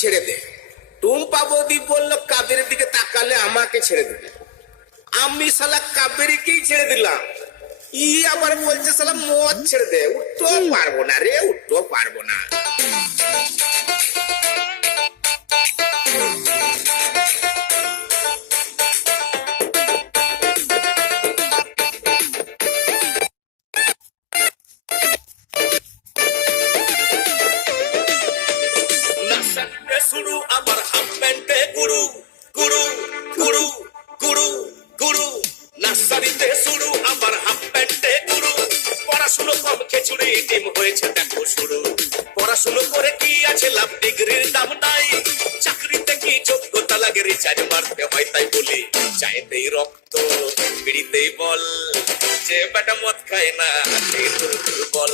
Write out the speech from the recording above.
ছেড়ে দে। টুম্পা বৌদি বললো কাবেরীর দিকে তাকালে আমাকে ছেড়ে দিবে। আমি শালা কাবেরীকেই ছেড়ে দিলাম। ই আবার বলছে শালা মদ ছেড়ে দে। উঠতেও পারবো না রে, উঠতেও পারবো না। শুরু আমার হাফ প্যান্টে গুরু গুরু গুরু গুরু গুরু, নার্সারিতে শুরু আমার হাফ প্যান্টে গুরু। পড়াশুনো কম খিচুড়ি ডিম হয়েছে দেখো শুরু। পড়াশুনো করে কি আছে লাভ, ডিগ্রির দাম নাই। চাকরিতে কি যোগ্যতা লাগে, রিচার্জ মারতে হয় তাই বলি। চাইতেই রক্ত, বিড়িতেই বল, যে বেটা মদ খায় না সেই দুর্বল।